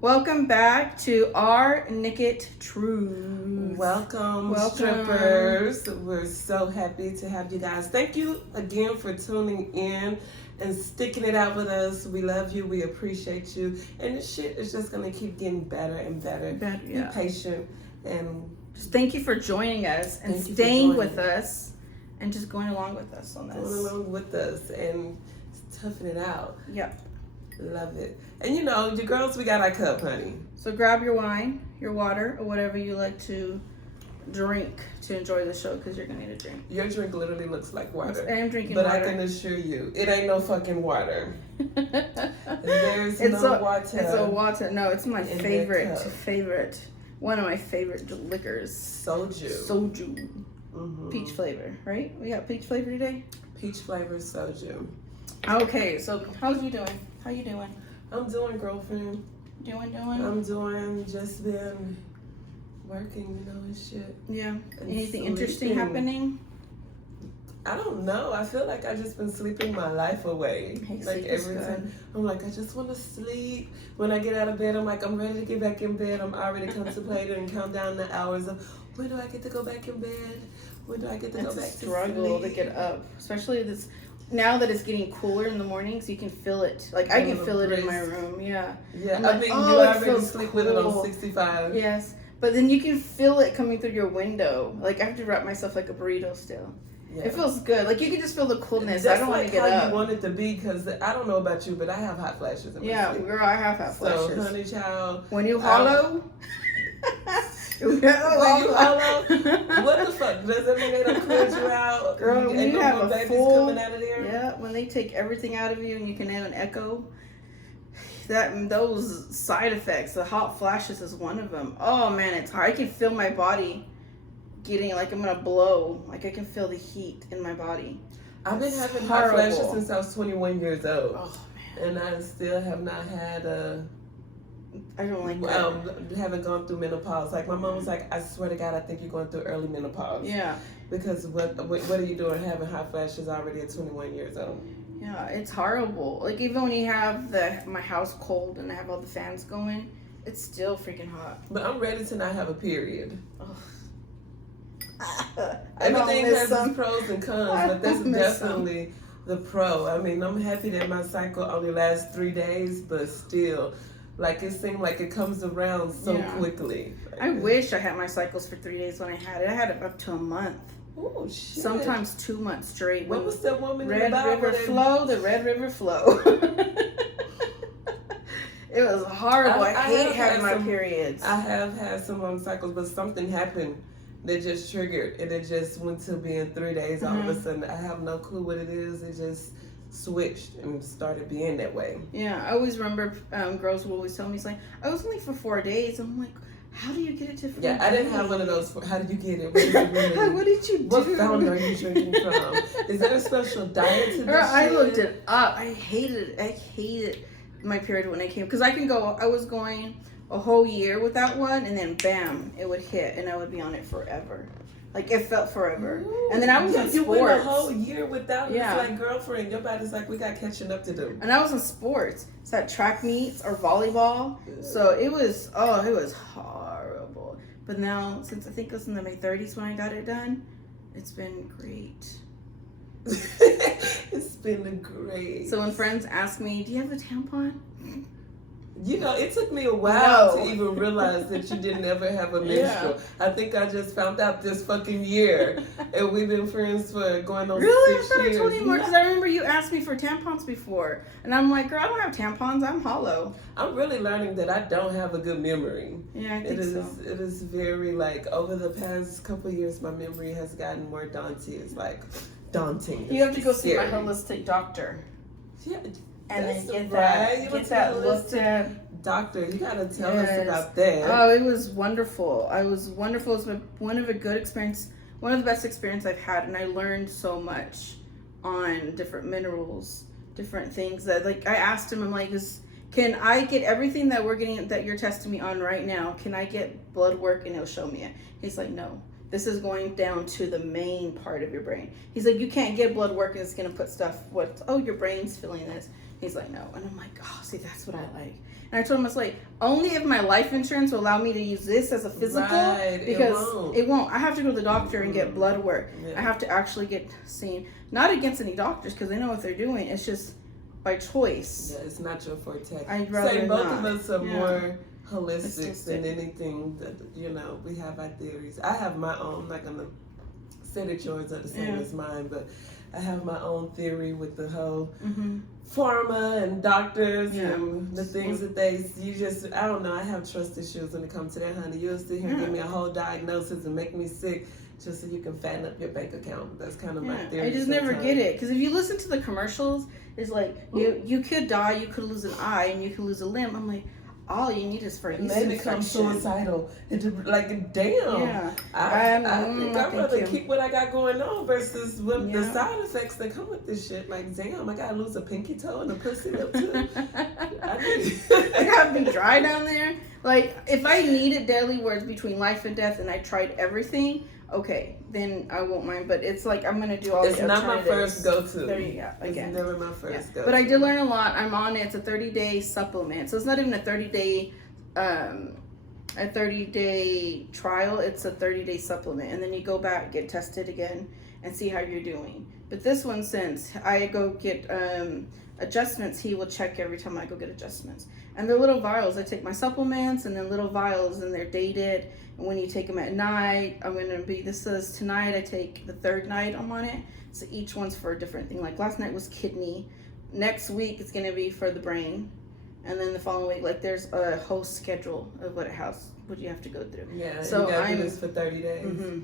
Welcome back to our Nicket Truth. Welcome, strippers. We're so happy to have you guys. Thank you again for tuning in and sticking it out with us. We love you. We appreciate you. And this shit is just going to keep getting better and better. Be patient. And just thank you for joining us and staying with us and just going along with us on this. Going along with us and toughing it out. Yep. Love it. And you know, your girls, we got our cup, honey. So grab your wine, your water, or whatever you like to drink to enjoy the show, because you're going to need a drink. Your drink literally looks like water. I am drinking water. water. But I can assure you, it ain't no fucking water. There's no water. It's a water. No, it's my favorite. One of my favorite liquors. Soju. Mm-hmm. Peach flavor, right? We got peach flavor today? Peach flavor soju. Okay, so how's you doing? How you doing? I'm doing, girlfriend. Doing? I'm doing, just been working, you know, and shit. Yeah. Anything interesting happening? I don't know. I feel like I've just been sleeping my life away. Like every time. I'm like, I just want to sleep. When I get out of bed, I'm like, I'm ready to get back in bed. I'm already contemplating and count down the hours of when do I get to go back in bed? When do I get to go back to sleep? It's a struggle to get up. Especially this now that it's getting cooler in the mornings, you can feel it. Like I can feel it in my room. Yeah. Yeah. I mean, you already sleep with it on 65. Yes. But then you can feel it coming through your window. Like I have to wrap myself like a burrito still. Yeah. It feels good. Like you can just feel the coolness. I don't want to get up. You want it to be, because I don't know about you, but I have hot flashes in my sleep. Girl, I have hot flashes. So, honey child, when you hollow. When you hollow, what the fuck? Does that mean they don't cleanse you out? Girl, when you have a full, coming out of there? Yeah, when they take everything out of you and you can have an echo. Those side effects, the hot flashes is one of them. Oh man, it's hard. I can feel my body getting like I'm gonna blow. Like I can feel the heat in my body. I've been having hot flashes since I was 21 years old. Oh man. And I still have not had I don't like that. Haven't gone through menopause. Like my mom was like, I swear to God, I think you're going through early menopause. Yeah. Because what are you doing having hot flashes already at 21 years old? Yeah, it's horrible. Like even when you have my house cold and I have all the fans going, it's still freaking hot. But I'm ready to not have a period. Oh. Everything has its pros and cons, but that's definitely the pro. I mean, I'm happy that my cycle only lasts 3 days, but still, like it seemed like it comes around so quickly. I wish I had my cycles for 3 days when I had it. I had it up to a month. Oh shit! Sometimes 2 months straight. What was that woman Red in the Bible? River Flow, the Red River Flow. It was horrible. I hate having my periods. I have had some long cycles, but something happened that just triggered, and it just went to being 3 days. All of a sudden, I have no clue what it is. It just switched and started being that way. Yeah, I always remember girls would always tell me, it's like, I was only for 4 days. I'm like, how do you get it to 4 days? Yeah, I didn't have one of those. How did you get it? What did you do? What fountain are you drinking from? Is there a special diet to this I looked it up. I hated my period when I came. Because I was going a whole year without one, and then bam, it would hit, and I would be on it forever. Like it felt forever. Ooh, and then I was in sports. You went a whole year without it. It's like, girlfriend, your body's like, we got catching up to do. And I was in sports. It's at track meets or volleyball. So it was horrible. But now, since I think it was in my 30s when I got it done, it's been great. It's been great. So when friends ask me, do you have a tampon? You know, it took me a while to even realize that you didn't ever have a menstrual. Yeah. I think I just found out this fucking year. And we've been friends for going on 6 years. Really? I told you more, because I remember you asked me for tampons before. And I'm like, girl, I don't have tampons. I'm hollow. I'm really learning that I don't have a good memory. Yeah, I think so. It is very, like, over the past couple of years, my memory has gotten more daunting. It's like, daunting. You have to go see my holistic doctor. Yeah. And then get that looked at. Doctor, you gotta tell us about that. Oh, it was wonderful. It was one of the best experiences I've had, and I learned so much on different minerals, different things that, like, I asked him, I'm like, can I get everything that you're testing me on right now? Can I get blood work and he'll show me it? He's like, no. This is going down to the main part of your brain. He's like, you can't get blood work and it's going to put stuff, your brain's feeling this. He's like, no. And I'm like, oh, see, that's what I like. And I told him, I was like, only if my life insurance will allow me to use this as a physical, right, because it won't. I have to go to the doctor and get blood work. Yeah. I have to actually get seen. Not against any doctors, because they know what they're doing. It's just by choice. Yeah, it's not your forte. I'd rather Say both not. of us are Yeah. more holistic than anything that, you know, we have our theories. I have my own, I'm not going to say that yours are the same as mine, but I have my own theory with the whole pharma and doctors and the things that I don't know, I have trust issues when it comes to that, honey. You'll sit here and give me a whole diagnosis and make me sick just so you can fatten up your bank account. That's kind of my theory. I just never get it, because if you listen to the commercials, it's like, you could die, you could lose an eye, and you could lose a limb. I'm like, all you need is for yeast infection. Become suicidal. Like, damn. Yeah. I think I'd rather keep what I got going on versus with the side effects that come with this shit. Like, damn, I gotta lose a pinky toe and a pussy lip too. I gotta be dry down there. Like, if I needed deadly words between life and death and I tried everything, okay, then I won't mind. But it's like, I'm gonna do all the alternatives. It's not my first go-to. There you go. Again. It's never my first go-to. But I did learn a lot. I'm on it. It's a 30-day supplement. So it's not even a 30-day a 30-day trial. It's a 30-day supplement. And then you go back, get tested again, and see how you're doing. But this one, since I go get adjustments, he will check every time I go get adjustments. And they're little vials. I take my supplements and then little vials, and they're dated. And when you take them at night, this says tonight, I take the third night I'm on it. So each one's for a different thing. Like last night was kidney. Next week it's going to be for the brain. And then the following week, like there's a whole schedule of what you have to go through. Yeah, so you got to do this for 30 days. Mm-hmm.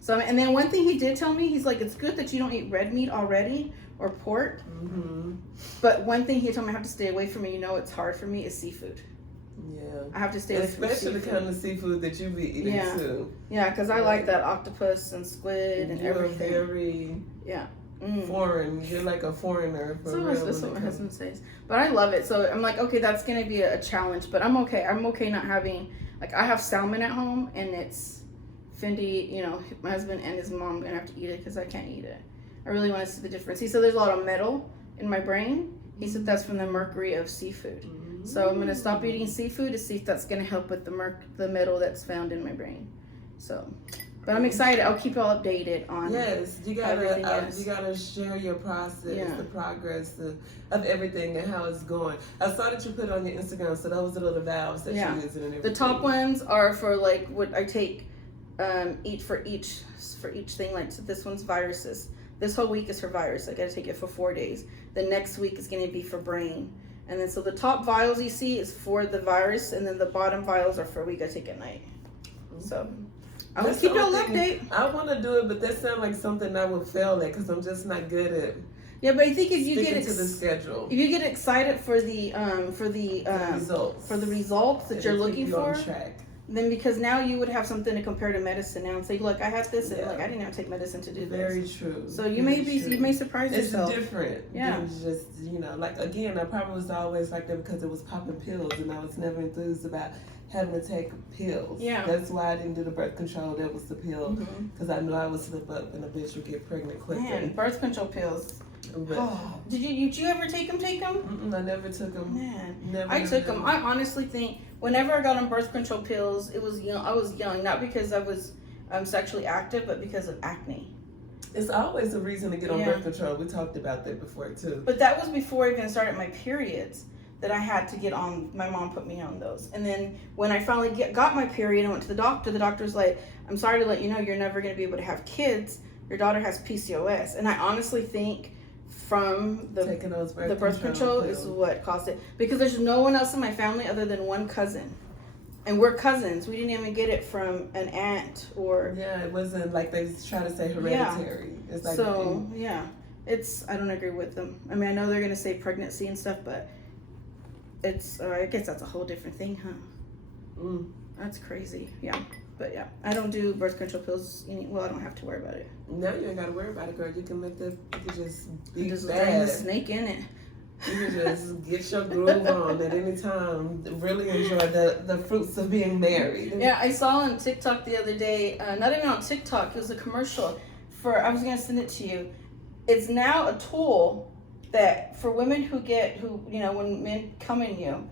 So, and then one thing he did tell me, he's like, it's good that you don't eat red meat already or pork. Mm-hmm. But one thing he told me I have to stay away from, you know, it's hard for me, is seafood. Yeah. I have to stay away from seafood. Especially the kind of seafood that you be eating too. Yeah, because I like that octopus and squid and everything. You're very foreign. You're like a foreigner for real. That's what my husband says. But I love it. So I'm like, okay, that's going to be a challenge. But I'm okay. I'm okay not having, like, I have salmon at home, and it's Fendi, you know, my husband and his mom going to have to eat it because I can't eat it. I really want to see the difference. He said there's a lot of metal in my brain. He said that's from the mercury of seafood. So I'm going to stop eating seafood to see if that's going to help with the metal that's found in my brain. So, but I'm excited. I'll keep y'all updated on. Yes, you gotta share your process, the progress of everything and how it's going. I saw that you put on your Instagram. So those are the valves that you're using and everything. The top ones are for like what I take, for each thing. Like, so this one's viruses. This whole week is for virus. I gotta take it for 4 days. The next week is gonna be for brain. And then so the top vials you see is for the virus, and then the bottom vials are for a week I take at night. So I'll keep y'all update. I want to do it, but that sounds like something I would fail at because I'm just not good at. Yeah, but I think if you get to the schedule, if you get excited for the results that you're looking for, then because now you would have something to compare to medicine now and say, look, I had this, and like I didn't have to take medicine to do this. Very true. So you may surprise yourself. It's different. Yeah. Than just, you know, like again, I probably was always like that because it was popping pills, and I was never enthused about having to take pills. Yeah. That's why I didn't do the birth control. That was the pill because I knew I would slip up and a bitch would get pregnant quickly. Man, birth control pills. But, did you ever take them? I never took them. Man, never. I took them. I honestly think whenever I got on birth control pills, it was young. I was young, not because I was sexually active, but because of acne. It's always a reason to get on birth control. We talked about that before too. But that was before I even started my periods. That I had to get on. My mom put me on those, and then when I finally got my period and went to the doctor was like, "I'm sorry to let you know, you're never going to be able to have kids. Your daughter has PCOS." And I honestly think from the birth control is what caused it, because there's no one else in my family other than one cousin, and we're cousins. We didn't even get it from an aunt or it wasn't like they try to say hereditary. Yeah. It's like I don't agree with them. I mean, I know they're going to say pregnancy and stuff, but it's I guess that's a whole different thing, huh? That's crazy. Yeah. But yeah, I don't do birth control pills. Well, I don't have to worry about it. No, you ain't got to worry about it, girl. You can you can just be just bad. drain the snake in it. You can just get your groove on at any time. Really enjoy the fruits of being married. Yeah, I saw on TikTok the other day, not even on TikTok, it was a commercial I was going to send it to you. It's now a tool that for women who when men come in you,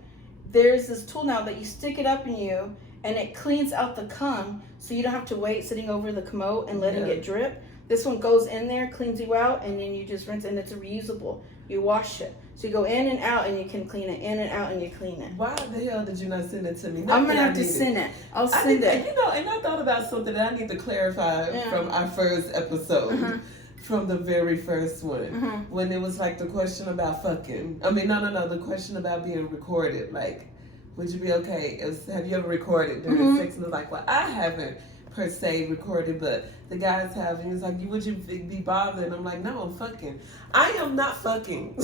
there's this tool now that you stick it up in you and it cleans out the cum, so you don't have to wait sitting over the commode and letting it drip. This one goes in there, cleans you out, and then you just rinse, and it's reusable. You wash it. So you go in and out, and you can clean it, in and out, and you clean it. Why the hell did you not send it to me? I'm going to have to send it. I'll send it. And I thought about something that I need to clarify from our first episode. From the very first one. When it was like the question about fucking. I mean, no, the question about being recorded. Like, would you be okay? Have you ever recorded during sex? And it was like, well, I haven't per se recorded, but the guys have. And he's like, would you be bothered? And I'm like, no, I'm fucking. I am not fucking.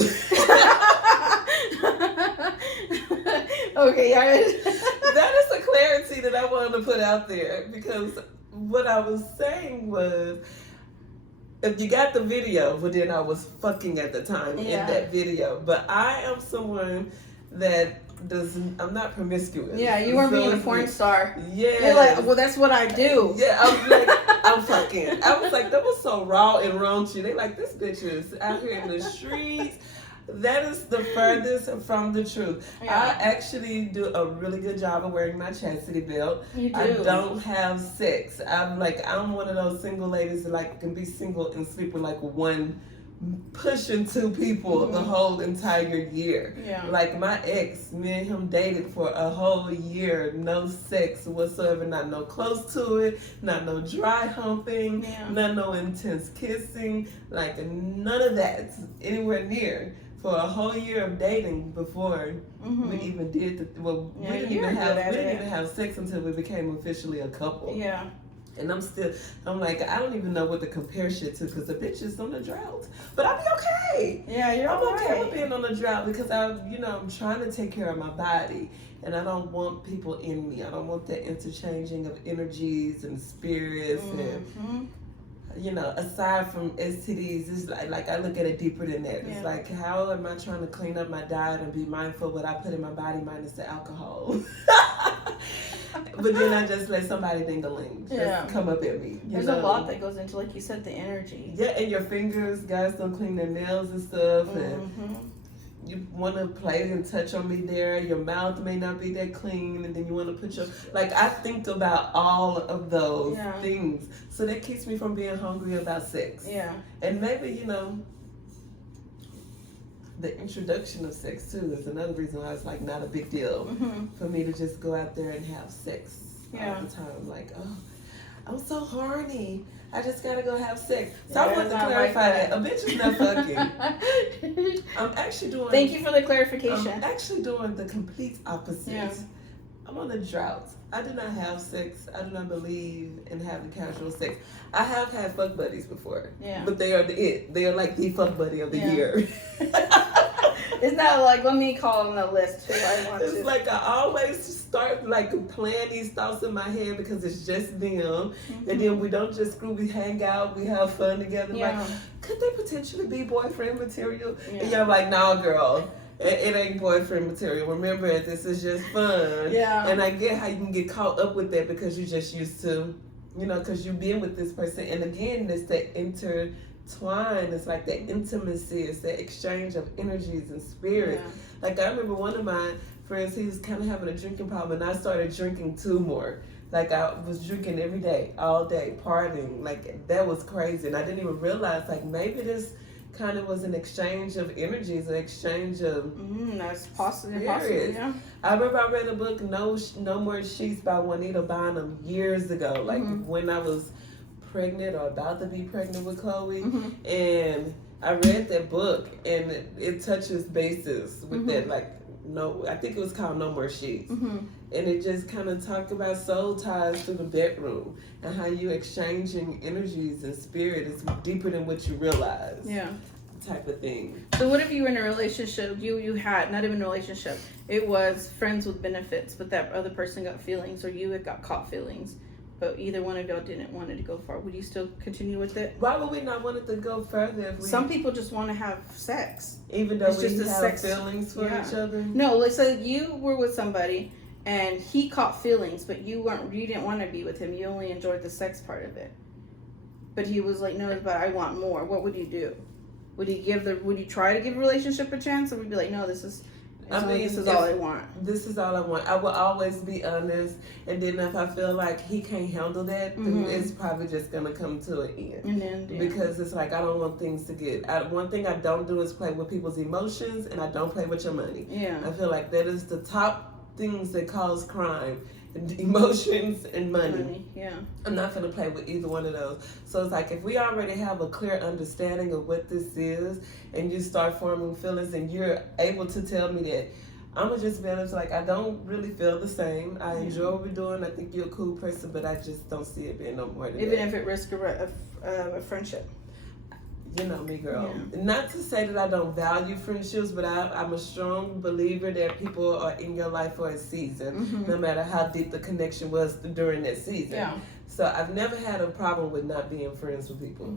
Okay, that is a clarity that I wanted to put out there, because what I was saying was, if you got the video, well then I was fucking at the time in that video. But I am someone that I'm not promiscuous. Yeah, you weren't being a porn star. Yeah. You're like, well, that's what I do. Yeah, I was like, I'm fucking. I was like, that was so raw and raunchy. They like, this bitch is out here in the streets. That is the furthest from the truth. Yeah. I actually do a really good job of wearing my chastity belt. You do. I don't have sex. I'm one of those single ladies that like can be single and sleep with like one, pushing two people the whole entire year. Yeah. Like my ex, me and him dated for a whole year, no sex whatsoever, not no close to it, not no dry humping, not no intense kissing, like none of that anywhere near. For a whole year of dating before we even did we didn't even have sex until we became officially a couple. Yeah. And I'm like, I don't even know what to compare shit to, because the bitch is on the drought. But I'll be okay. Yeah, I'm okay with being on the drought, because I'm trying to take care of my body. And I don't want people in me. I don't want that interchanging of energies and spirits and aside from STDs, it's like I look at it deeper than that. It's like, how am I trying to clean up my diet and be mindful of what I put in my body minus the alcohol? But then I just let somebody ding-a-ling just come up at me. There's a lot that goes into, like you said, the energy. Yeah, and your fingers, guys don't clean their nails and stuff. And you want to play and touch on me there. Your mouth may not be that clean, and then you want to put I think about all of those things. So that keeps me from being hungry about sex. Yeah. And maybe, the introduction of sex too is another reason why it's like not a big deal for me to just go out there and have sex all the time. Like, oh, I'm so horny. I just gotta go have sex. So I want to clarify that. A bitch is not fucking. I'm actually doing. Thank you for the clarification. I'm actually doing the complete opposite. Yeah. I'm on a drought. I do not have sex. I do not believe in having casual sex. I have had fuck buddies before. Yeah. But they are They are like the fuck buddy of the year. It's not like, let me call on the list who I want to. It's like I always start playing these thoughts in my head, because it's just them. And then we don't just screw, we hang out, we have fun together. Yeah. Like, could they potentially be boyfriend material? Yeah. And you're like, nah, girl. It ain't boyfriend material. Remember, this is just fun. Yeah. And I get how you can get caught up with that, because you're just used to, because you've been with this person. And again, it's the intertwine. It's like the intimacy. It's the exchange of energies and spirits. Yeah. Like, I remember one of my friends, he was kind of having a drinking problem, and I started drinking too more. Like, I was drinking every day, all day, partying. Like, that was crazy. And I didn't even realize, like, maybe this kind of was an exchange of energies, an exchange of that's possible. Yeah. I remember I read a book, No More Sheets by Juanita Bynum, years ago, like when I was pregnant or about to be pregnant with Chloe, and I read that book, and it touches bases with that, like, I think it was called No More Sheets. And it just kind of talked about soul ties through the bedroom, and how you exchanging energies and spirit is deeper than what you realize. Yeah. Type of thing. So what if you were in a relationship, you had, not even a relationship, it was friends with benefits, but that other person got feelings, or you had got caught feelings, but either one of y'all didn't want it to go far? Would you still continue with it? Why would we not want it to go further? Some people just want to have sex. Even though we have feelings for each other? No, let's say you were with somebody and he caught feelings, but you didn't want to be with him. You only enjoyed the sex part of it. But he was like, no, but I want more. What would you do? Would you try to give a relationship a chance, or would you be like, no, this is all I want? This is all I want. I will always be honest, and then if I feel like he can't handle that, then it's probably just gonna come to an end. Because it's like I don't want things to get. One thing I don't do is play with people's emotions, and I don't play with your money. Yeah. I feel like that is the top things that cause crime. Emotions and money. Yeah. I'm not gonna play with either one of those. So it's like if we already have a clear understanding of what this is, and you start forming feelings, and you're able to tell me that, I'm gonna just be honest. Like I don't really feel the same. I enjoy what we're doing. I think you're a cool person, but I just don't see it being no more than even that. if it risks a friendship. You know me, girl. Yeah. Not to say that I don't value friendships, but I'm a strong believer that people are in your life for a season, no matter how deep the connection was during that season. Yeah. So I've never had a problem with not being friends with people.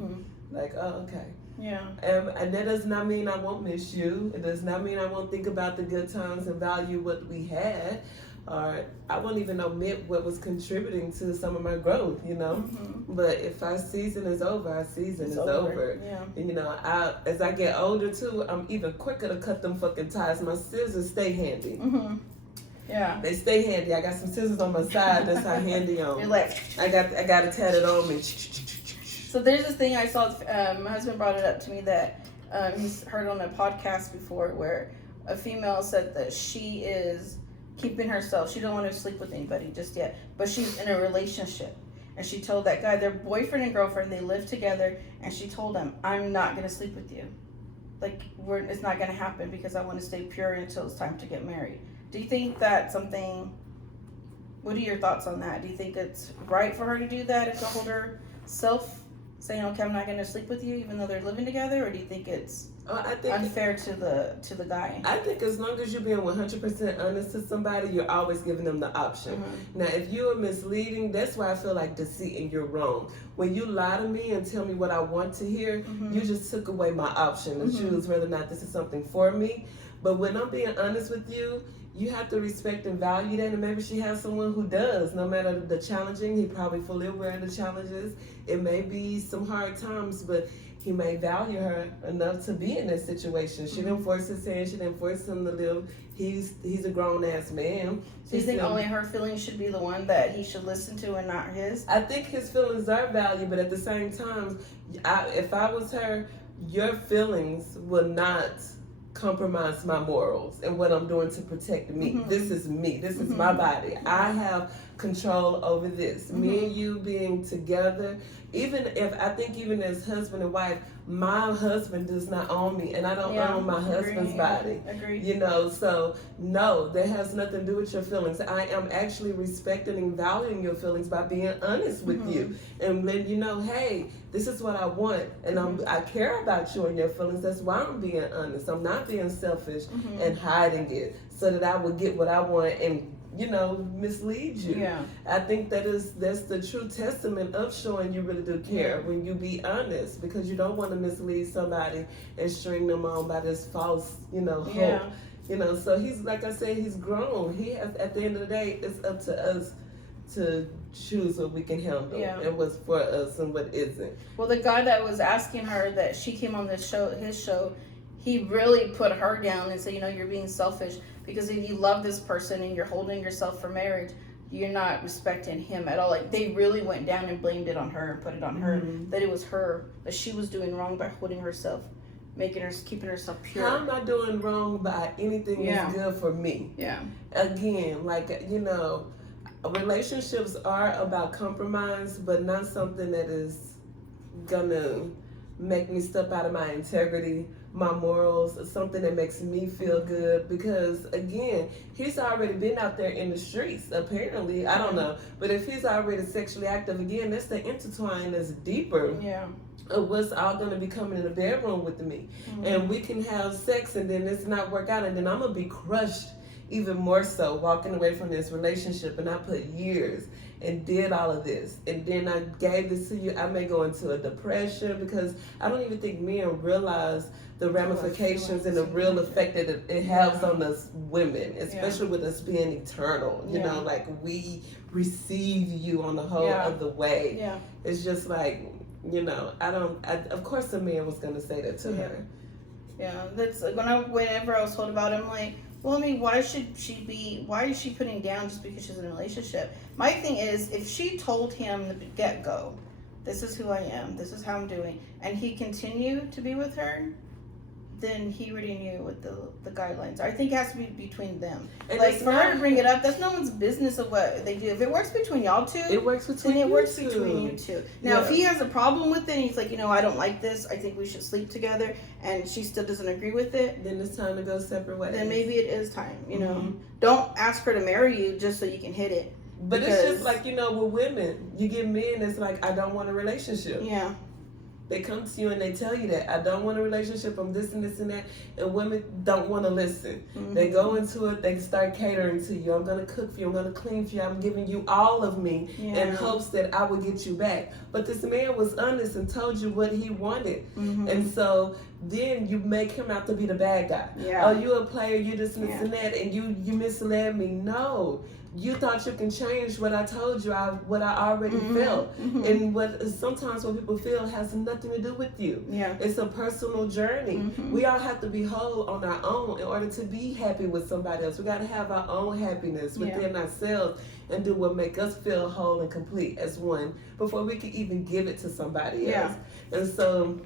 Like, oh, okay. Yeah. And that does not mean I won't miss you. It does not mean I won't think about the good times and value what we had. Or I won't even omit what was contributing to some of my growth, you know. But if our season is over, our season is over. Yeah. And you know, as I get older too, I'm even quicker to cut them fucking ties. My scissors stay handy. Yeah. They stay handy. I got some scissors on my side. That's how handy I am. You're like, I got it tatted on me. So there's this thing I saw. My husband brought it up to me that he's heard on a podcast before, where a female said that she is keeping herself. She don't want to sleep with anybody just yet, but she's in a relationship, and she told that guy, their boyfriend and girlfriend, they live together, and she told him, I'm not gonna sleep with you. Like it's not gonna happen because I want to stay pure until it's time to get married. Do you think that's something? What are your thoughts on that? Do you think it's right for her to do that, and to hold herself, saying, okay, I'm not going to sleep with you even though they're living together? Or do you think it's unfair to the guy? I think as long as you're being 100% honest to somebody, you're always giving them the option. Now, if you are misleading, that's why I feel like deceit and you're wrong. When you lie to me and tell me what I want to hear, you just took away my option to choose whether or not this is something for me. But when I'm being honest with you, you have to respect and value that, and maybe she has someone who does. No matter the challenging, he probably fully aware of the challenges. It may be some hard times, but he may value her enough to be in that situation. She didn't force his hand. She didn't force him to live. He's a grown-ass man. So you think only her feelings should be the one that he should listen to and not his? I think his feelings are valued, but at the same time, if I was her, your feelings will not compromise my morals and what I'm doing to protect me. This is me. This is my body. I have control over this. Me and you being together, even as husband and wife, my husband does not own me, and I don't own my husband's body. Agreed. You know, so no, that has nothing to do with your feelings. I am actually respecting and valuing your feelings by being honest with you and letting you know, hey, this is what I want, and I care about you and your feelings. That's why I'm being honest. I'm not being selfish and hiding it so that I will get what I want and mislead you. Yeah. I think that's the true testament of showing you really do care when you be honest, because you don't want to mislead somebody and string them on by this false, hope. Yeah. So he's, like I said, he's grown. He has, at the end of the day, it's up to us to choose what we can handle and what's for us and what isn't. Well, the guy that was asking her that she came on his show, he really put her down and said, you're being selfish, because if you love this person and you're holding yourself for marriage, you're not respecting him at all. Like, they really went down and blamed it on her and put it on her, that it was her, that she was doing wrong by holding herself, keeping herself pure. How am I doing wrong by anything that's good for me? Yeah. Again, relationships are about compromise, but not something that is gonna make me step out of my integrity, my morals, something that makes me feel good. Because again, he's already been out there in the streets, apparently. I don't know. But if he's already sexually active, again, that's the intertwine that's deeper. Yeah. Of what's all gonna be coming in the bedroom with me. And we can have sex and then it's not work out, and then I'm gonna be crushed even more so walking away from this relationship, and I put years and did all of this, and then I gave this to you. I may go into a depression because I don't even think men realize the ramifications and the real effect that it has on us women, especially with us being eternal. You know, like, we receive you on the whole of the way. Yeah. It's just like, You know, of course a man was going to say that to her. Yeah, that's whenever I was told about it, I'm like, well, I mean, why is she putting down just because she's in a relationship? My thing is, if she told him the get-go, this is who I am, this is how I'm doing, and he continued to be with her, then he already knew what the guidelines are. I think it has to be between them. And like, for her to bring it up, that's no one's business of what they do. If it works between y'all two, it works between you two. Now, if he has a problem with it, and he's like, you know, I don't like this, I think we should sleep together, and she still doesn't agree with it, then it's time to go separate ways. then maybe it is time, you know. Don't ask her to marry you just so you can hit it. But it's just like, you know, with women, you get men that's like, I don't want a relationship. Yeah. They come to you and they tell you that I don't want a relationship, I'm this and this and that, and women don't want to listen. They go into it, they start catering to you. I'm going to cook for you, I'm going to clean for you, I'm giving you all of me in hopes that I will get you back. But this man was honest and told you what he wanted. And so then you make him out to be the bad guy. Yeah. Oh, you a player, you this and this and that, and you misled me. No. You thought you can change what I told you, what I already felt. And what sometimes what people feel has nothing to do with you. Yeah. It's a personal journey. We all have to be whole on our own in order to be happy with somebody else. We got to have our own happiness within ourselves and do what make us feel whole and complete as one before we can even give it to somebody else. And so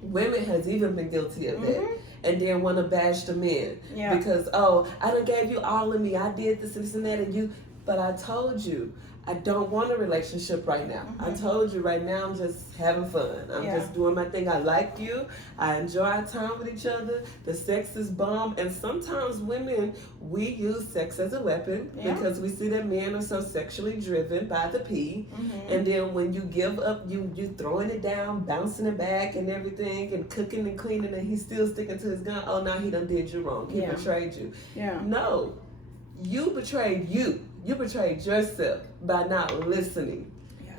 women has even been guilty of that. And then want to bash the men because, oh, I done gave you all of me, I did this and this and that, and you, but I told you I don't want a relationship right now. I told you right now I'm just having fun. I'm just doing my thing. I like you. I enjoy our time with each other. The sex is bomb. And sometimes women, we use sex as a weapon because we see that men are so sexually driven by the P. And then when you give up, you throwing it down, bouncing it back and everything and cooking and cleaning and he's still sticking to his gun. Oh, now he done did you wrong. He betrayed you. No, you betrayed you. You betrayed yourself by not listening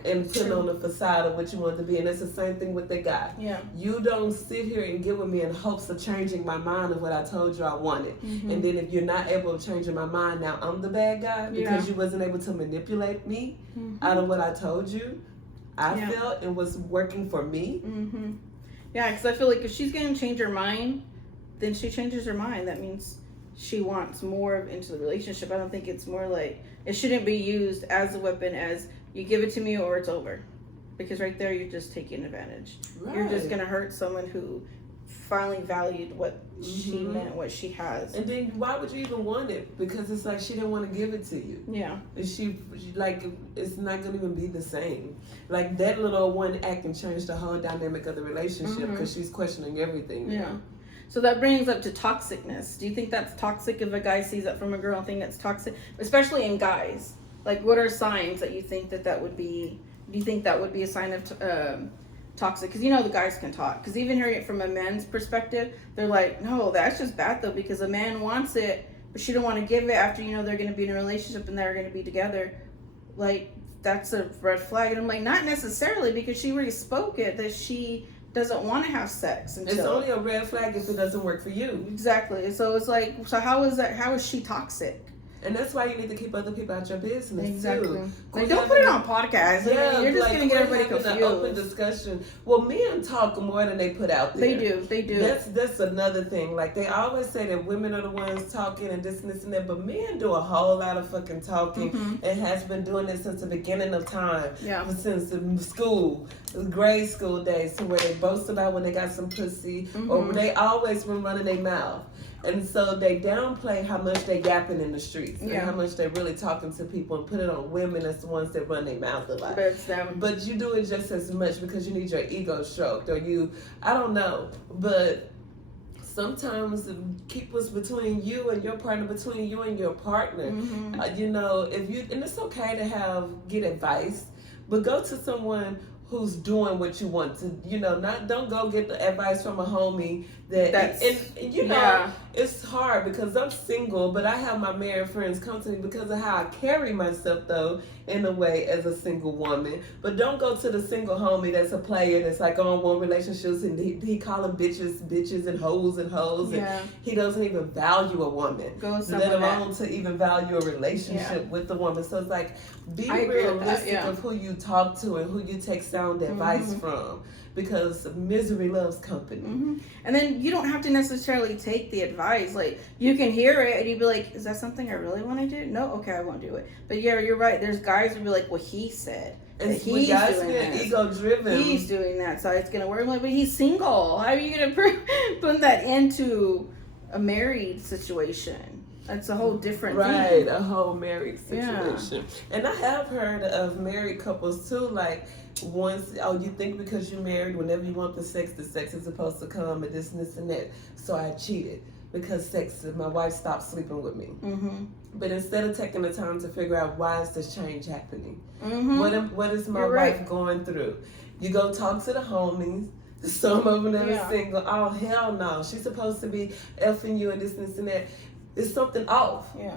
and putting on the facade of what you want to be. And it's the same thing with the guy. You don't sit here and get with me in hopes of changing my mind of what I told you I wanted. And then if you're not able to change my mind, now I'm the bad guy because you wasn't able to manipulate me out of what I told you. I felt and was working for me. Yeah, because I feel like if she's going to change her mind, then she changes her mind. That means she wants more into the relationship. I don't think it's more like, it shouldn't be used as a weapon as you give it to me or it's over. Because right there, you're just taking advantage. You're just going to hurt someone who finally valued what she meant, what she has. And then why would you even want it? Because it's like she didn't want to give it to you. Yeah. She like, it's not going to even be the same. Like that little one act can change the whole dynamic of the relationship because she's questioning everything. Yeah. So that brings up to toxicness. Do you think that's toxic if a guy sees that from a girl and think that's toxic? Especially in guys. Like, what are signs that you think that would be... Do you think that would be a sign of toxic? Because, you know, the guys can talk. Because even hearing it from a man's perspective, they're like, no, that's just bad, though, because a man wants it, but she don't want to give it after, you know, they're going to be in a relationship and they're going to be together. Like, that's a red flag. And I'm like, not necessarily, because she already spoke it, that she doesn't want to have sex until... It's only a red flag if it doesn't work for you. Exactly. So it's like, so how is she toxic? And that's why you need to keep other people out your business too. Like, don't put it on podcasts. Yeah, you're just gonna get everybody confused. An open discussion. Well, men talk more than they put out there. They do. That's another thing. Like they always say that women are the ones talking and this and this and that, but men do a whole lot of fucking talking and has been doing it since the beginning of time. Yeah. Since school, grade school days, to where they boast about when they got some pussy, or they always been running their mouth. And so they downplay how much they yapping in the streets and how much they really talking to people and put it on women as the ones that run their mouth a lot. But you do it just as much because you need your ego stroked or I don't know. But sometimes keep what's between you and your partner, between you and your partner. You know, and it's okay to get advice, but go to someone who's doing what you want to, you know, don't go get the advice from a homie it's hard because I'm single, but I have my married friends come to me because of how I carry myself, though, in a way as a single woman. But don't go to the single homie that's a player that's like on one relationships and he call them bitches and hoes. Yeah. And he doesn't even value a woman, let alone to even value a relationship with the woman. So it's like, be realistic of who you talk to and who you take sound advice from. Because misery loves company. And then you don't have to necessarily take the advice. Like, you can hear it and you'd be like, is that something I really want to do? No? Okay, I won't do it. But yeah, you're right. There's guys who'd be like, well, he said. And he's guys doing ego-driven. He's doing that, so it's going to work. I'm like, but he's single. How are you going to put that into a married situation? That's a whole different thing. Right, a whole married situation. Yeah. And I have heard of married couples, too, like, once, you think because you're married, whenever you want the sex is supposed to come and this and that. So I cheated because my wife stopped sleeping with me. But instead of taking the time to figure out why is this change happening, what is my wife going through? You go talk to the homies. Some of them are single. Oh, hell no. She's supposed to be effing you and this and that. It's something off. Yeah.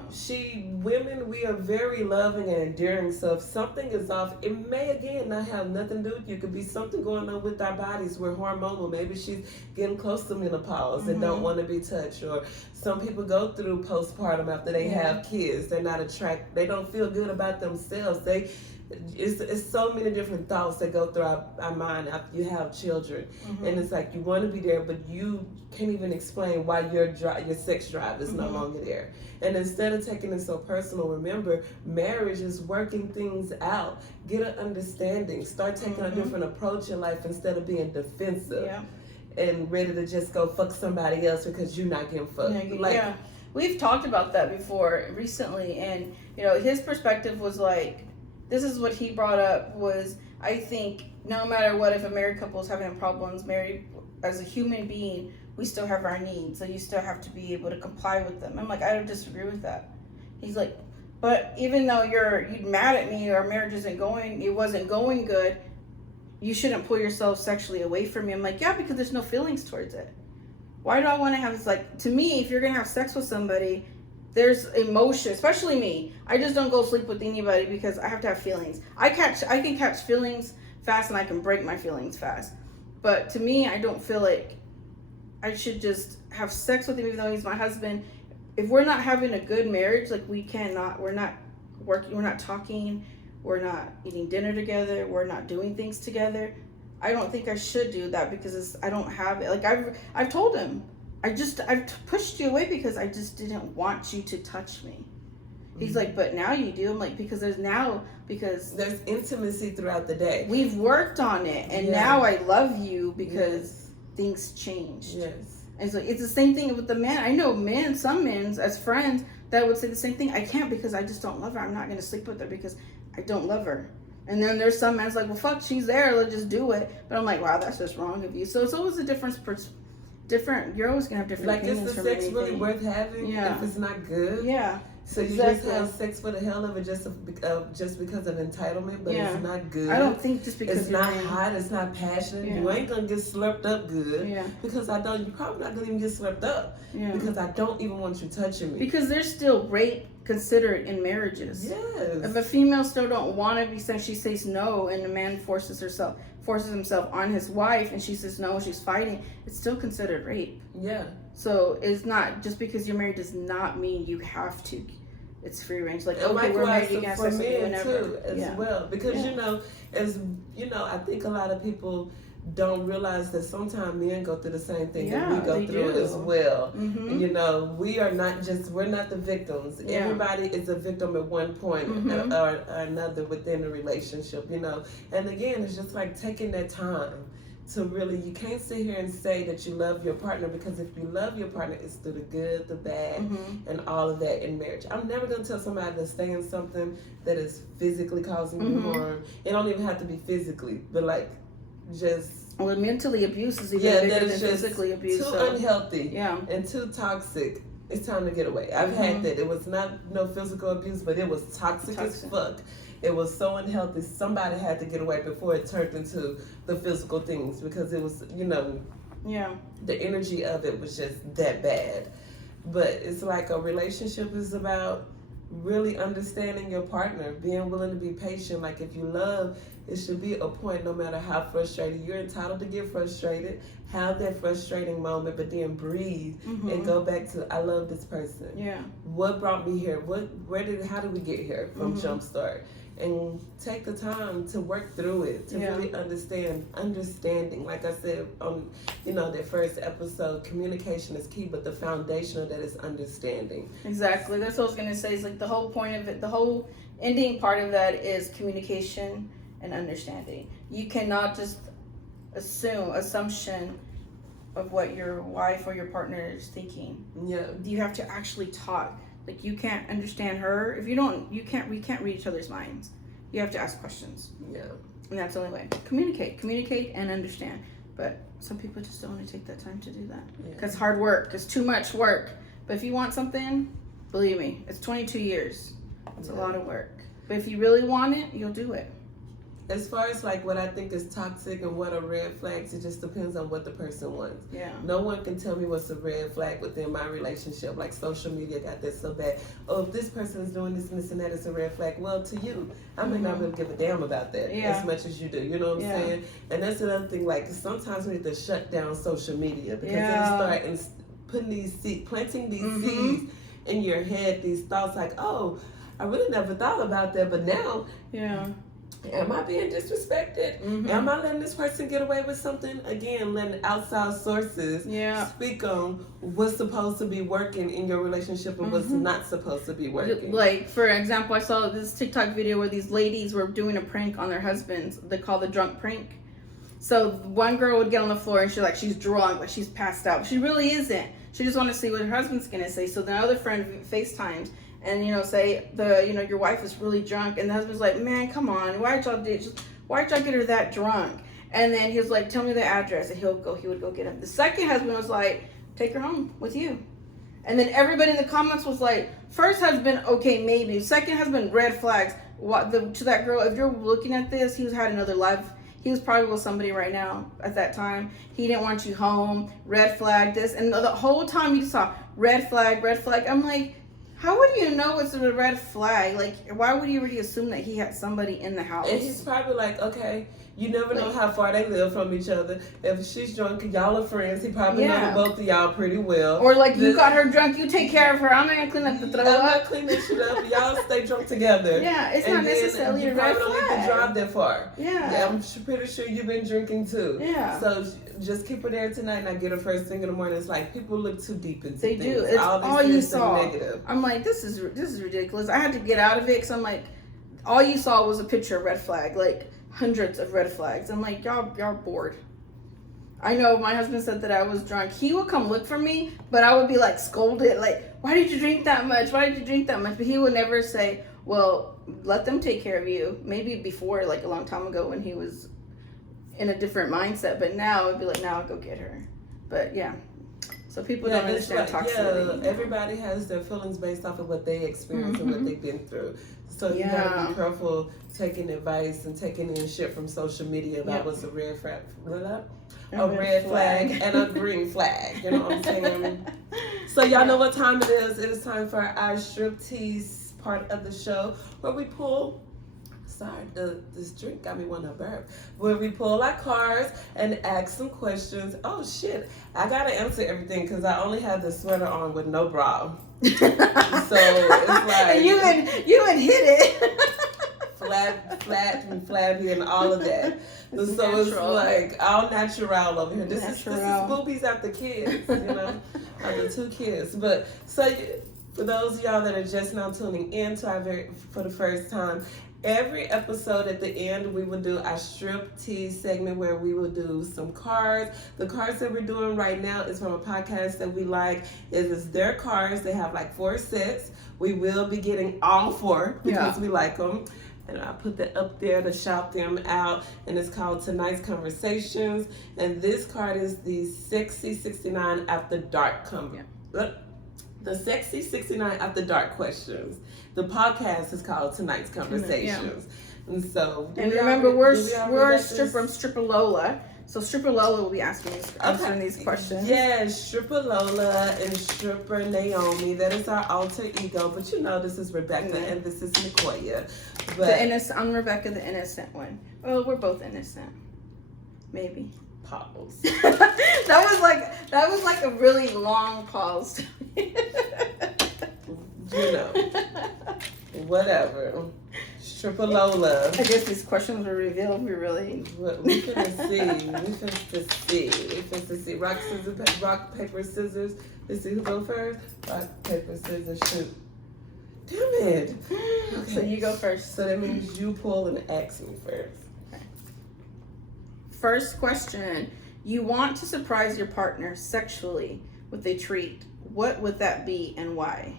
Women, we are very loving and endearing. So if something is off, it may again not have nothing to do with you. It could be something going on with our bodies. We're hormonal. Maybe she's getting close to menopause and don't want to be touched. Or some people go through postpartum after they have kids. They're not attracted. They don't feel good about themselves. It's so many different thoughts that go through our mind after you have children. And it's like you want to be there, but you can't even explain why your sex drive is no longer there. And instead of taking it so personal, remember, marriage is working things out. Get an understanding. Start taking a different approach in life instead of being defensive and ready to just go fuck somebody else because you're not getting fucked. We've talked about that before recently, and his perspective was like, this is what he brought up was, I think no matter what, if a married couple is having problems, married as a human being, we still have our needs. So you still have to be able to comply with them. I'm like, I don't disagree with that. He's like, but even though you're mad at me, our marriage it wasn't going good, you shouldn't pull yourself sexually away from me. I'm like, yeah, because there's no feelings towards it. Why do I want to have this? Like, to me, if you're going to have sex with somebody, there's emotion, especially me. I just don't go sleep with anybody because I have to have feelings. I can catch feelings fast and I can break my feelings fast. But to me, I don't feel like I should just have sex with him even though he's my husband. If we're not having a good marriage, like we're not working, we're not talking, we're not eating dinner together, we're not doing things together. I don't think I should do that because I don't have it. Like I've told him, I've pushed you away because I just didn't want you to touch me. He's like, but now you do. I'm like, because there's intimacy throughout the day. We've worked on it, and now I love you because things changed. Yes. And so it's the same thing with the man. I know some men as friends that would say the same thing. I can't because I just don't love her. I'm not going to sleep with her because I don't love her. And then there's some men's like, well, fuck, she's there. Let's just do it. But I'm like, wow, that's just wrong of you. So it's always a different. You're always gonna have different opinions. Like, is the sex really worth having if it's not good? Yeah. So you just have sex for the hell of it, just because of entitlement, but it's not good. I don't think just because it's not hot, it's not passionate. You ain't gonna get slurped up good. Yeah. Because you're probably not gonna even get slurped up. Yeah. Because I don't even want you touching me. Because there's still rape considered in marriages. Yes. If a female still don't want to be sex, she says no, and the man forces himself on his wife, and she says no, she's fighting. It's still considered rape. Yeah. So it's not just because you're married does not mean you have to. It's free range. Like, okay, we're married, you can have sex with me whenever. Too, as well, because I think a lot of people don't realize that sometimes men go through the same thing that we go through as well. Mm-hmm. We're not the victims. Yeah. Everybody is a victim at one point or another within a relationship. And again, it's just like taking that time to really, you can't sit here and say that you love your partner, because if you love your partner, it's through the good, the bad, and all of that in marriage. I'm never going to tell somebody to stay in something that is physically causing you harm. It don't even have to be physically, but like just... Well, mentally abuse is even bigger than physically abuse. Too unhealthy and too toxic. It's time to get away. I've had that. It was no physical abuse, but it was toxic as fuck. It was so unhealthy. Somebody had to get away before it turned into the physical things, because it was, the energy of it was just that bad. But it's like a relationship is about really understanding your partner, being willing to be patient. Like if you love, it should be a point, no matter how frustrated you're entitled to get frustrated, have that frustrating moment, but then breathe and go back to, I love this person. Yeah. What brought me here? How did we get here from Jumpstart? And take the time to work through it, to really understanding. Like I said on, that first episode, communication is key, but the foundation of that is understanding. Exactly. That's what I was gonna say. Is like the whole point of it. The whole ending part of that is communication and understanding. You cannot just assumption of what your wife or your partner is thinking. Yeah. You have to actually talk. Like you can't understand her if you don't. We can't read each other's minds. You have to ask questions. Yeah. And that's the only way. Communicate, and understand. But some people just don't want to take that time to do that because hard work is too much work. But if you want something, believe me, it's 22 years. It's a lot of work. But if you really want it, you'll do it. As far as like what I think is toxic and what are red flags, it just depends on what the person wants. Yeah. No one can tell me what's a red flag within my relationship. Like social media got this so bad. Oh, if this person is doing this and this and that, it's a red flag. Well, to you, I may not really give a damn about that as much as you do. You know what I'm saying? And that's another thing. Like sometimes we need to shut down social media because it'll start putting these planting these seeds in your head. These thoughts like, oh, I really never thought about that, but now, am I being disrespected? Am I letting this person get away with something? Again, letting outside sources speak on what's supposed to be working in your relationship and what's not supposed to be working. Like, for example, I saw this TikTok video where these ladies were doing a prank on their husbands. They call the drunk prank. So one girl would get on the floor and she's drunk, like she's passed out. But she really isn't. She just wants to see what her husband's going to say. So the other friend FaceTimes. And say your wife is really drunk, and the husband's like, man, come on, why'd y'all get her that drunk? And then he was like, tell me the address, and he would go get him. The second husband was like, take her home with you. And then everybody in the comments was like, first husband, okay, maybe. Second husband, red flags. To that girl, if you're looking at this, he had another life. He was probably with somebody right now at that time. He didn't want you home. Red flag this, and the whole time you saw red flag, red flag. I'm like, how would you know it's a red flag? Like, why would you already assume that he had somebody in the house? And he's probably like, okay, you never know how far they live from each other. If she's drunk and y'all are friends, he probably knows both of y'all pretty well. Or like, you got her drunk, you take care of her. I'm not gonna clean up the throw up. I'm not cleaning that shit up. Y'all stay drunk together. Yeah, it's not necessarily a red flag. You probably don't need to drive that far. Yeah, I'm pretty sure you've been drinking too. Yeah. So just keep her there tonight and I get her first thing in the morning. It's like people look too deep into things. They do. It's all you saw. Negative. I'm like, this is ridiculous. I had to get out of it because I'm like, all you saw was a picture of red flag, like hundreds of red flags. I'm like, y'all bored. I know my husband said that I was drunk. He would come look for me, but I would be like scolded, like, why did you drink that much? Why did you drink that much? But he would never say, well, let them take care of you. Maybe before, like a long time ago when he was in a different mindset, but now it'd be like, now I'll go get her. But yeah, so people don't understand toxicity. Yeah, everybody has their feelings based off of what they experience and what they've been through. So you gotta be careful taking advice and taking in shit from social media about what's a red flag, a red flag and a green flag. You know what I'm saying? So y'all know what time it is. It is time for our striptease part of the show where we pull. Sorry, this drink got me wanting to burp. Where we pull our cards and ask some questions. Oh shit, I gotta answer everything because I only have the sweater on with no bra. So it's like you would hit it. flat and flabby and all of that. So it's like all natural over here. This is boobies after kids, after 2 kids. But for those of y'all that are just now tuning in to for the first time, every episode at the end, we will do our striptease segment where we will do some cards. The cards that we're doing right now is from a podcast that we like. It's their cards. They have like 4 sets. We will be getting all 4 because we like them. And I put that up there to shout them out. And it's called Tonight's Conversations. And this card is the Sexy 69 After Dark The Sexy 69 After Dark questions. The podcast is called Tonight's Conversations. And so, remember, we're Stripper Lola. So Stripper Lola will be answering these questions. Yes, Stripper Lola and Stripper Naomi. That is our alter ego. But you know, this is Rebecca and this is Nicoya. But I'm Rebecca, the innocent one. Well, we're both innocent. Maybe. Pause. that was like a really long pause. You know. Whatever. Stripper Lola. I guess these questions will reveal we really. We finna see. We finna see. Rock, paper, scissors. Let's see who go first. Rock, paper, scissors, shoot. Damn it. Okay. So you go first. So that means you pull and ask me first. Okay. First question. You want to surprise your partner sexually with a treat. What would that be and why?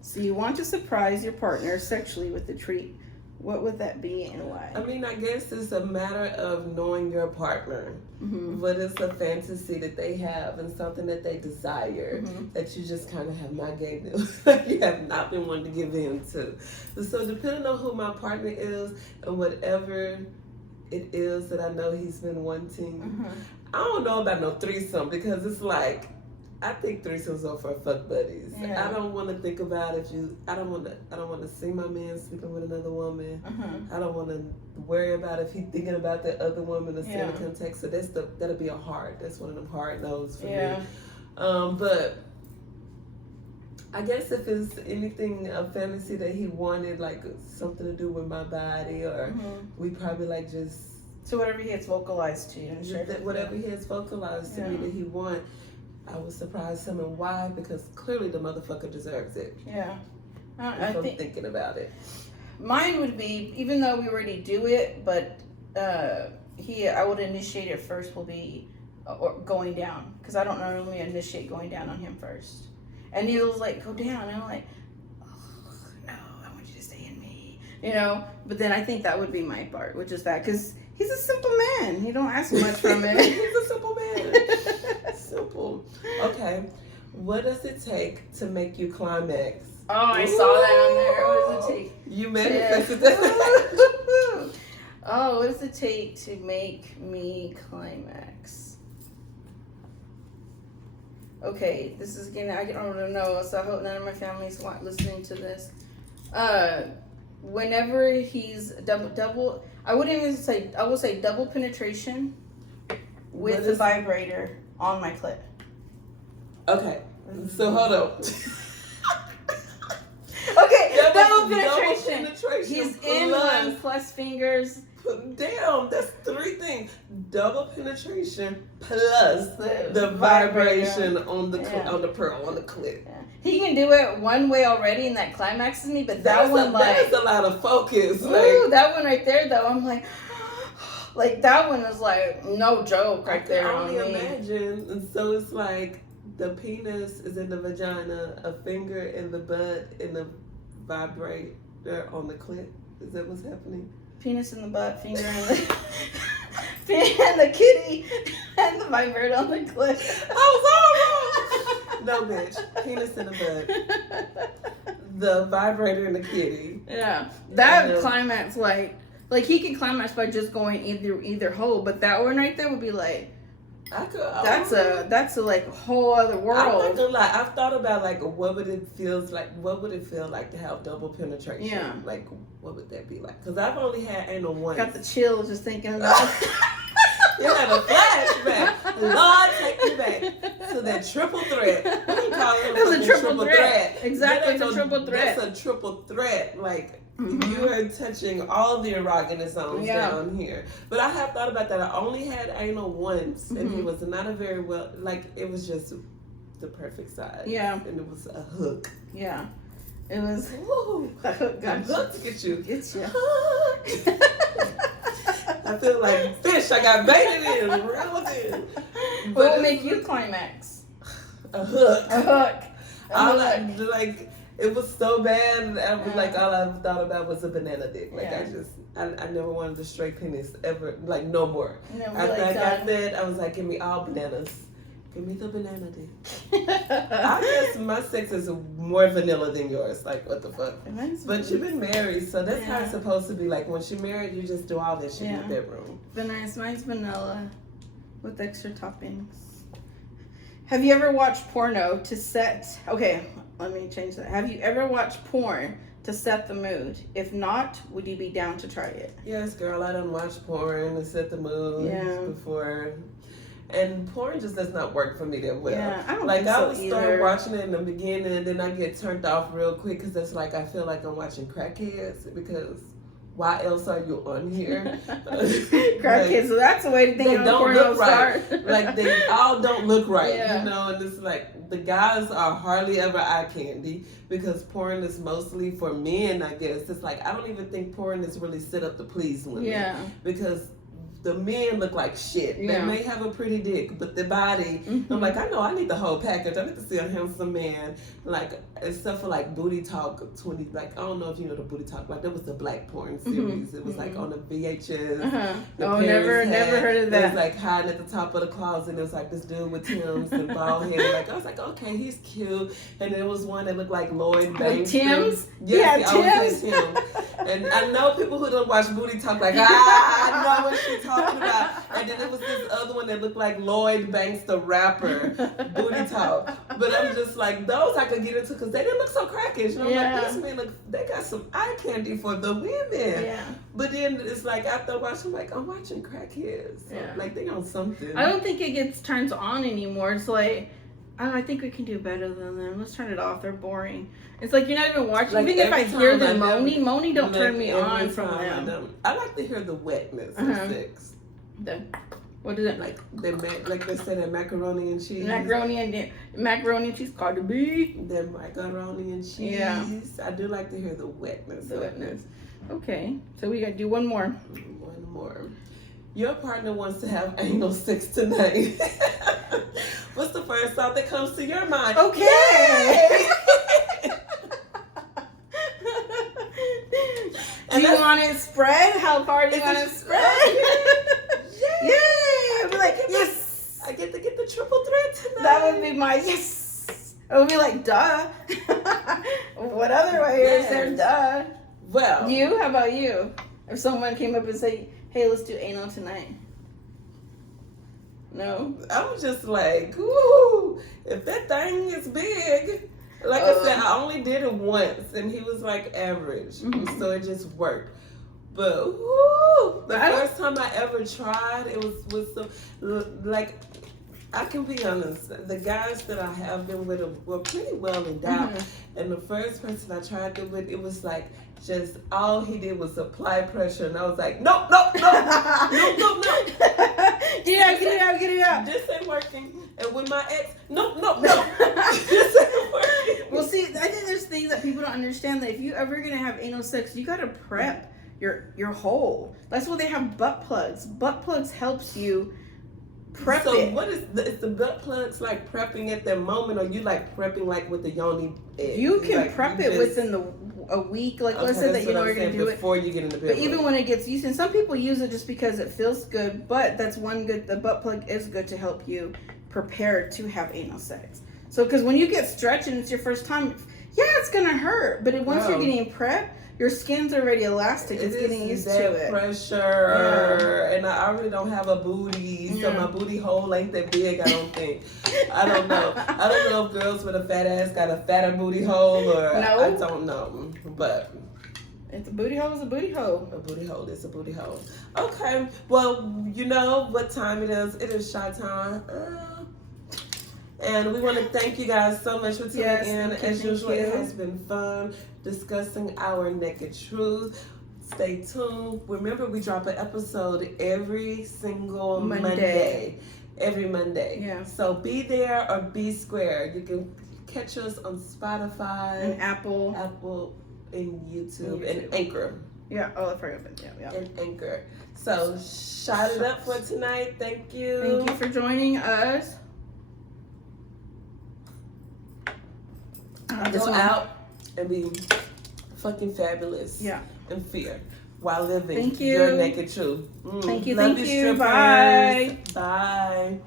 So you want to surprise your partner sexually with a treat. What would that be and why? I mean, I guess it's a matter of knowing your partner. Mm-hmm. What is a fantasy that they have and something that they desire that you just kind of have not gave them. You have not been wanting to give in to. So depending on who my partner is and whatever it is that I know he's been wanting, I don't know about no threesome because it's like, I think threesomes are for fuck buddies. Yeah. I don't want to think about I don't want to see my man sleeping with another woman. I don't want to worry about if he's thinking about that other woman or seeing the context. So that'll be that's one of them hard no's for me. But I guess if it's anything, a fantasy that he wanted, like something to do with my body, or we probably like just. So whatever he has vocalized to you. Whatever he has vocalized to me that he want. I would surprise him, and why? Because clearly the motherfucker deserves it. Yeah. I'm thinking about it. Mine would be, even though we already do it, but I would initiate it first, will be or going down. Because I don't normally initiate going down on him first. And he was like, go down. And I'm like, oh, no, I want you to stay in me. You know? But then I think that would be my part, which is that. Because he's a simple man. He don't ask much from it. He's a simple man. Simple. Okay. What does it take to make you climax? Oh, I saw that on there. What does it take? You manifested that. Oh, what does it take to make me climax? Okay, this is getting, I don't know, so I hope none of my family's listening to this. Whenever he's double, I wouldn't even say, I would say double penetration with the vibrator on my clit. Okay, so hold on. Okay, double penetration. He's in one plus fingers. Damn, that's 3 things. Double penetration plus the vibration on the on the pearl, on the clit. Yeah. He can do it one way already, and that climaxes me. But that one, that's a lot of focus. Ooh, that one right there, though, I'm like. Like, that one was like, no joke right there on me. I can only imagine. And so it's like the penis is in the vagina, a finger in the butt, and the vibrator on the clit. Is that what's happening? Penis in the butt, finger in the... and the kitty, and the vibrator on the clit. I was all wrong! No, bitch. Penis in the butt. The vibrator in the kitty. Yeah. That climax, like he can climax by just going either hole, but that one right there would be like, that's a like whole other world. I'm not gonna lie, I've thought about like what would it feel like to have double penetration? Yeah. Like what would that be like? Because I've only had anal once. Got the chills just thinking about it. You had a flashback. Lord, take me back to that triple threat. What do you call it? It was a triple threat. Exactly, it's a triple threat. That's a triple threat. Like, you are touching all the erogenous zones down here. But I have thought about that. I only had anal once, and he was not a very well, like, it was just the perfect size. Yeah. And it was a hook. Yeah. It was, the hook got you. Hook to get you. Gets you. I feel like fish. I got baited in, reeled in. What will make you climax? A hook. A hook. Like it was so bad. I was like, all I thought about was a banana dick. Like I never wanted a straight penis ever. Like no more. Never After really I got that, I was like, give me all bananas. Give me the banana dick. I guess my sex is more vanilla than yours. Like, what the fuck? But you've been married, so that's how it's supposed to be. Like, once you're married, you just do all that shit in the bedroom. But nice. Mine's vanilla with extra toppings. Have you ever watched porno to set... Okay, let me change that. Have you ever watched porn to set the mood? If not, would you be down to try it? Yes, girl. I done watched porn to set the mood before. And porn just does not work for me that well. Yeah, I don't like think so I would start either. watching it in the beginning, and then I get turned off real quick because it's like I feel like I'm watching crackheads. Because why else are you on here? Crackheads. So that's the way to think. They of don't porno look right. star. Like they all don't look right, Yeah. you know. And it's like the guys are hardly ever eye candy because porn is mostly for men. I guess it's like I don't even think porn is really set up to please women. Yeah. Because the men look like shit. They may have a pretty dick, but the body, I'm like, I know I need the whole package. I need to see a handsome man. Like, except for like Booty Talk 20, like, I don't know if you know the Booty Talk, like, that was the black porn series. It was like on the VHS. Oh, never heard of that. It was like hiding at the top of the closet. It was like this dude with Tim's and bald head. Like, I was like, okay, he's cute. And there was one that looked like Lloyd Banks. Tim's? Yes, Tim's. Tim. And I know people who don't watch Booty Talk, like, I know what she's talking about. And then there was this other one that looked like Lloyd Banks, the rapper, Booty Talk. But I'm just like, those I could get into because they didn't look so crackish. And I'm like, these men look, they got some eye candy for the women. Yeah. But then it's like, after watching, I'm like, I'm watching crackheads. So, like, they on something. I don't think it gets turned on anymore. It's like, I think we can do better than them. Let's turn it off. They're boring. It's like you're not even watching. Like even if I hear them moaning don't turn me on from them. I like to hear the wetness of sex. What is it? Like they said that macaroni and cheese. Macaroni and cheese, Cardi B. The macaroni and cheese. Yeah. I do like to hear the wetness. Okay, so we gotta do one more. One more. Your partner wants to have anal sex tonight. What's the first thought that comes to your mind? Okay. Do you want it spread? How far do you want it spread? Yay! I'd be like, yes! I get to get the triple threat tonight. That would be my yes! It would be like, duh. What other way is there, duh? Well. You? How about you? If someone came up and said, hey, let's do anal tonight. No? I'm just like, ooh, if that thing is big. Like I said, I only did it once, and he was like average, so it just worked. But the first time I ever tried, it was with some, like, I can be honest, the guys that I have been with were pretty well endowed. And the first person I tried it with, it was like, just all he did was apply pressure, and I was like, no. Get it out. This ain't working. And with my ex, no. This ain't working. Well, see, I think there's things that people don't understand, that if you ever gonna have anal sex, you gotta prep your hole. That's why they have butt plugs. Butt plugs helps you prep so it. What is the butt plugs like prepping at that moment, or you like prepping like with the yoni egg? You can like, prep it within a week. Like, let's say that you know you're gonna do it before you get in the bed. But even when it gets used, and some people use it just because it feels good. But that's one good. The butt plug is good to help you prepare to have anal sex. So, because when you get stretched and it's your first time, it's gonna hurt. But once you're getting prepped, your skin's already elastic. It's getting used to it. Pressure, and I already don't have a booty, so my booty hole ain't that big. I don't think. I don't know. I don't know if girls with a fat ass got a fatter booty hole, or I don't know. But it's a booty hole. Is a booty hole. A booty hole is a booty hole. Okay. Well, you know what time it is. It is shot time. And we want to thank you guys so much for tuning in. As usual, it has been fun discussing our naked truth. Stay tuned. Remember, we drop an episode every single Monday. Every Monday. Yeah. So be there or be square. You can catch us on Spotify, and Apple, and YouTube, and Anchor. Yeah. Oh, I forgot. Yeah. And Anchor. So shout it up for tonight. Thank you. Thank you for joining us. Go out and be fucking fabulous. Yeah. And fear while living Thank you. your naked truth. Thank you. Love Thank you. Bye. Bye.